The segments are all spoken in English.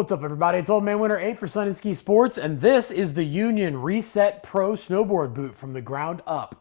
What's up, everybody? It's Old Man Winter 8 for Sun and Ski Sports, and this is the Union Reset Pro Snowboard Boot from the ground up.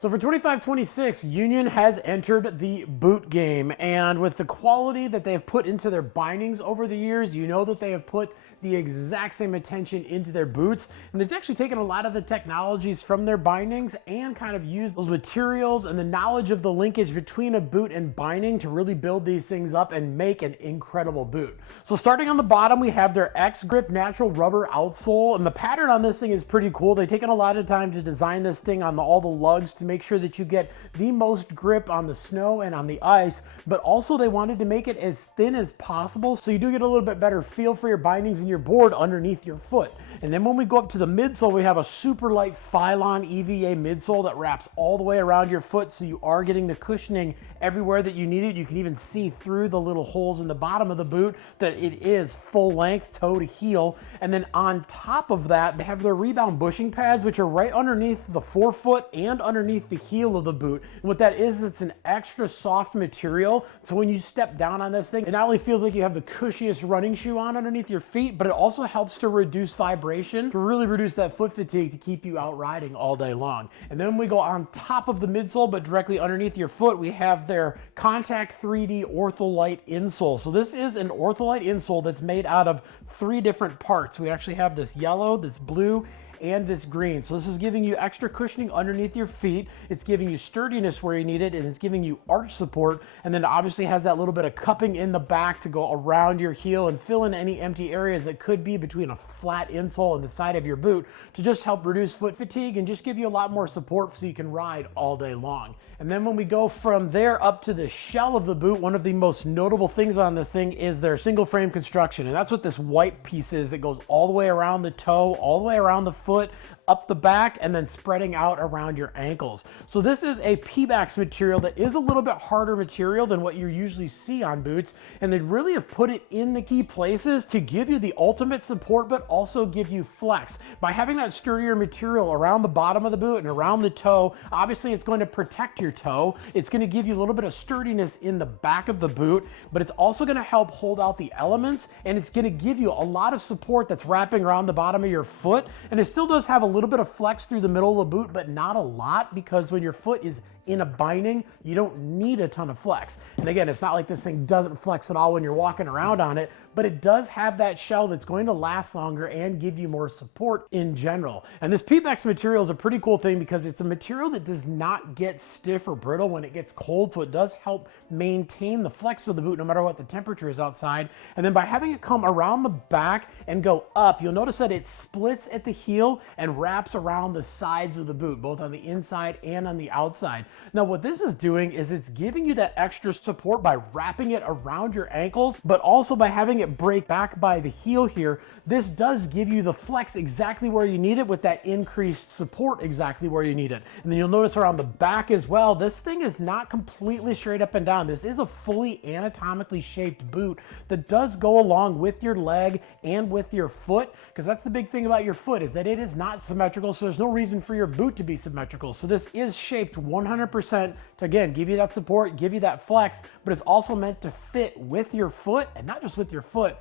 So for 25-26, Union has entered the boot game, and with the quality that they've put into their bindings over the years, you know that they have put the exact same attention into their boots, and they've actually taken a lot of the technologies from their bindings and kind of used those materials and the knowledge of the linkage between a boot and binding to really build these things up and make an incredible boot. So starting on the bottom, we have their X-Grip natural rubber outsole, and the pattern on this thing is pretty cool. They've taken a lot of time to design this thing on all the lugs to make sure that you get the most grip on the snow and on the ice, but also they wanted to make it as thin as possible so you do get a little bit better feel for your bindings and your board underneath your foot. And then when we go up to the midsole, we have a super light Phylon EVA midsole that wraps all the way around your foot, so you are getting the cushioning everywhere that you need it. You can even see through the little holes in the bottom of the boot that it is full length, toe to heel. And then on top of that, they have their rebound bushing pads, which are right underneath the forefoot and underneath the heel of the boot. And what that is, it's an extra soft material, so when you step down on this thing, it not only feels like you have the cushiest running shoe on underneath your feet, but it also helps to reduce vibration, to really reduce that foot fatigue to keep you out riding all day long. And then we go on top of the midsole, but directly underneath your foot, we have their Contact 3D Ortholite insole. So this is an Ortholite insole that's made out of 3 different parts. We actually have this yellow, this blue, and this green. So this is giving you extra cushioning underneath your feet. It's giving you sturdiness where you need it, and it's giving you arch support. And then it obviously has that little bit of cupping in the back to go around your heel and fill in any empty areas that could be between a flat insole and the side of your boot to just help reduce foot fatigue and just give you a lot more support so you can ride all day long. And then when we go from there up to the shell of the boot, one of the most notable things on this thing is their single frame construction. And that's what this white piece is that goes all the way around the toe, all the way around the foot, up the back, and then spreading out around your ankles. So this is a Pebax material that is a little bit harder material than what you usually see on boots, and they really have put it in the key places to give you the ultimate support, but also give you flex. By having that sturdier material around the bottom of the boot and around the toe, obviously it's going to protect your toe. It's going to give you a little bit of sturdiness in the back of the boot, but it's also going to help hold out the elements, and it's going to give you a lot of support that's wrapping around the bottom of your foot, and it still does have a little bit of flex through the middle of the boot, but not a lot, because when your foot is in a binding, you don't need a ton of flex. And again, it's not like this thing doesn't flex at all when you're walking around on it, but it does have that shell that's going to last longer and give you more support in general. And this Pebax material is a pretty cool thing because it's a material that does not get stiff or brittle when it gets cold, so it does help maintain the flex of the boot no matter what the temperature is outside. And then by having it come around the back and go up, you'll notice that it splits at the heel and wraps around the sides of the boot, both on the inside and on the outside. Now what this is doing is it's giving you that extra support by wrapping it around your ankles, but also by having it break back by the heel here. This does give you the flex exactly where you need it with that increased support exactly where you need it. And then you'll notice around the back as well, this thing is not completely straight up and down. This is a fully anatomically shaped boot that does go along with your leg and with your foot, because that's the big thing about your foot, is that it is not symmetrical, so there's no reason for your boot to be symmetrical. So this is shaped 100% to, again, give you that support, give you that flex, but it's also meant to fit with your foot, and not just with your foot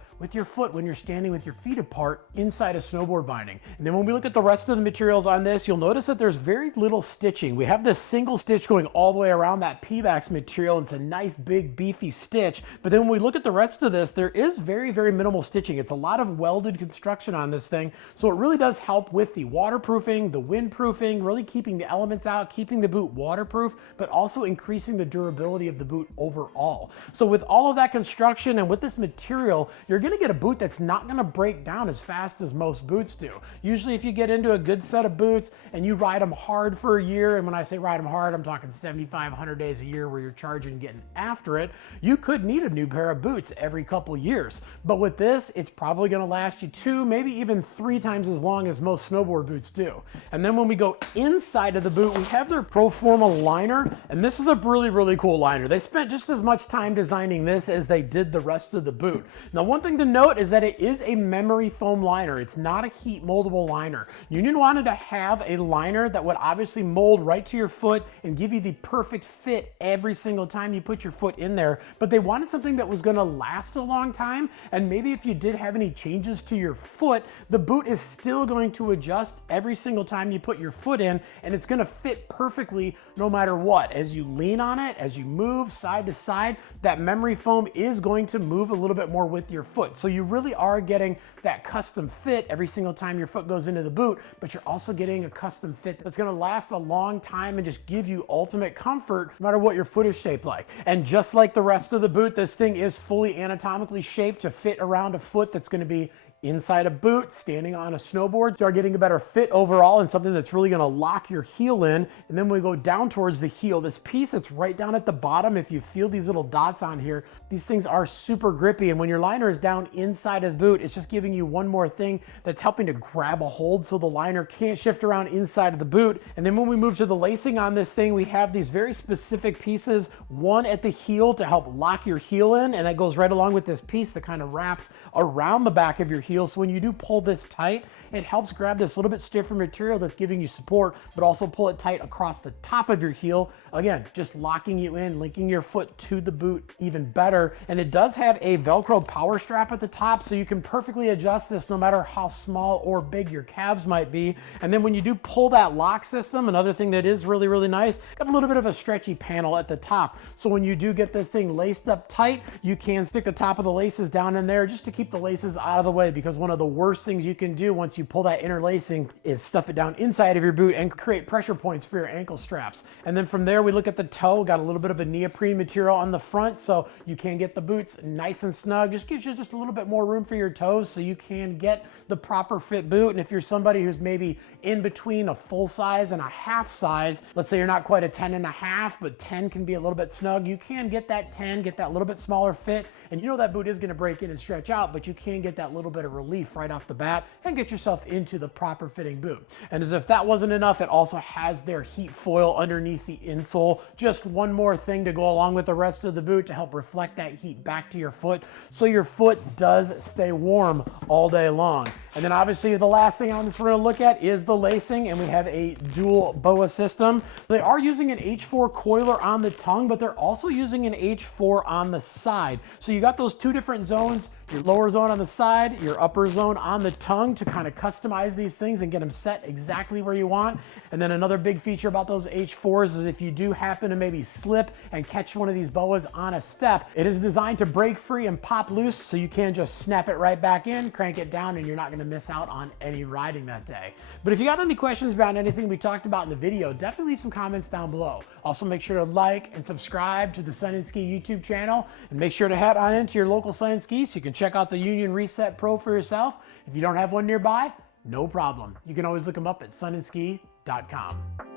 when you're standing with your feet apart inside a snowboard binding. And then when we look at the rest of the materials on this, you'll notice that there's very little stitching. We have this single stitch going all the way around that Pebax material. It's a nice big beefy stitch, but then when we look at the rest of this, there is very, very minimal stitching. It's a lot of welded construction on this thing, so it really does help with the waterproofing, the windproofing, really keeping the elements out, keeping the boot waterproof, but also increasing the durability of the boot overall. So with all of that construction and with this material, you're going to get a boot that's not going to break down as fast as most boots do. Usually if you get into a good set of boots and you ride them hard for a year, and when I say ride them hard, I'm talking 75, 100 days a year where you're charging, getting after it, you could need a new pair of boots every couple years. But with this, it's probably going to last you 2, maybe even 3 times as long as most snowboard boots do. And then when we go inside of the boot, we have their Pro Forma liner, and And this is a really, really cool liner. They spent just as much time designing this as they did the rest of the boot. Now, one thing to note is that it is a memory foam liner. It's not a heat moldable liner. Union wanted to have a liner that would obviously mold right to your foot and give you the perfect fit every single time you put your foot in there, but they wanted something that was gonna last a long time, and maybe if you did have any changes to your foot, the boot is still going to adjust every single time you put your foot in, and it's gonna fit perfectly no matter what. As you lean on it, as you move side to side, that memory foam is going to move a little bit more with your foot. So you really are getting that custom fit every single time your foot goes into the boot, but you're also getting a custom fit that's gonna last a long time and just give you ultimate comfort no matter what your foot is shaped like. And just like the rest of the boot, this thing is fully anatomically shaped to fit around a foot that's gonna be inside a boot, standing on a snowboard. Start getting a better fit overall and something that's really gonna lock your heel in. And then when we go down towards the heel, this piece that's right down at the bottom, if you feel these little dots on here, these things are super grippy. And when your liner is down inside of the boot, it's just giving you one more thing that's helping to grab a hold so the liner can't shift around inside of the boot. And then when we move to the lacing on this thing, we have these very specific pieces, one at the heel to help lock your heel in, and that goes right along with this piece that kind of wraps around the back of your heel. So when you do pull this tight, it helps grab this little bit stiffer material that's giving you support, but also pull it tight across the top of your heel. Again, just locking you in, linking your foot to the boot even better. And it does have a Velcro power strap at the top, so you can perfectly adjust this no matter how small or big your calves might be. And then when you do pull that lock system, another thing that is really, really nice, got a little bit of a stretchy panel at the top. So when you do get this thing laced up tight, you can stick the top of the laces down in there just to keep the laces out of the way, because one of the worst things you can do once you pull that interlacing is stuff it down inside of your boot and create pressure points for your ankle straps. And then from there, we look at the toe, got a little bit of a neoprene material on the front, so you can get the boots nice and snug. Just gives you just a little bit more room for your toes so you can get the proper fit boot. And if you're somebody who's maybe in between a full size and a half size, let's say you're not quite a 10.5, but 10 can be a little bit snug, you can get that 10, get that little bit smaller fit. And you know that boot is gonna break in and stretch out, but you can get that little bit of relief right off the bat and get yourself into the proper fitting boot. And as if that wasn't enough, it also has their heat foil underneath the insole. Just one more thing to go along with the rest of the boot to help reflect that heat back to your foot, so your foot does stay warm all day long. And then obviously the last thing on this we're gonna look at is the lacing, and we have a dual BOA system. They are using an H4 coiler on the tongue, but they're also using an H4 on the side. So you got those two different zones, your lower zone on the side, your upper zone on the tongue, to kind of customize these things and get them set exactly where you want. And then another big feature about those H4s is if you do happen to maybe slip and catch one of these BOAs on a step, it is designed to break free and pop loose, so you can just snap it right back in, crank it down, and you're not gonna miss out on any riding that day. But if you got any questions about anything we talked about in the video, definitely leave some comments down below. Also, make sure to like and subscribe to the Sun and Ski YouTube channel, and make sure to head on into your local Sun and Ski so you can check out the Union Reset Pro for yourself. If you don't have one nearby, no problem. You can always look them up at sunandski.com.